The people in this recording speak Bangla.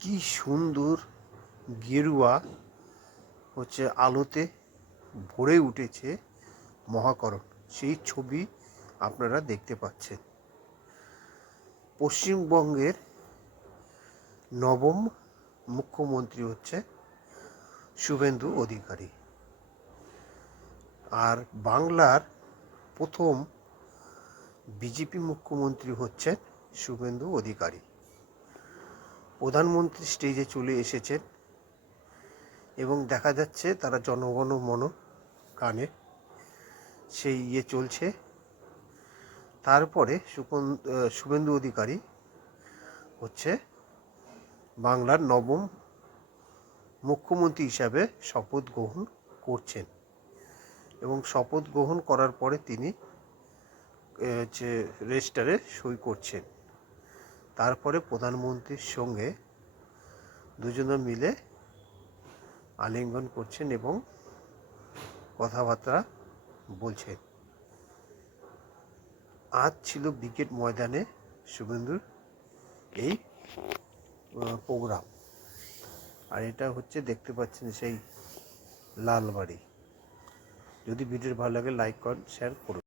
কি সুন্দর গেরুয়া হচ্ছে আলোতে ভরে উঠেছে মহাকরণ, সেই ছবি আপনারা দেখতে পাচ্ছেন। পশ্চিমবঙ্গের নবম মুখ্যমন্ত্রী হচ্ছে শুভেন্দু অধিকারী, আর বাংলার প্রথম বিজেপি মুখ্যমন্ত্রী হচ্ছেন শুভেন্দু অধিকারী। প্রধানমন্ত্রী স্টেজে চলে এসেছেন এবং দেখা যাচ্ছে তারা জনগণ মন গানে সেই চলছে। তারপরে শুভেন্দু অধিকারী হচ্ছে বাংলার নবম মুখ্যমন্ত্রী হিসাবে শপথ গ্রহণ করছেন এবং শপথ গ্রহণ করার পরে তিনি রেজিস্টারে সই করছেন। তারপরে প্রধানমন্ত্রীর সঙ্গে দুজনে মিলে আলিঙ্গন করছেন এবং কথাবার্তা বলছেন। আজ ছিল ব্রিগেড ময়দানে শুভেন্দুর এই প্রোগ্রাম, আর এটা হচ্ছে দেখতে পাচ্ছেন সেই লালবাড়ি। যদি ভিডিও ভালো লাগে লাইক করুন, শেয়ার করুন।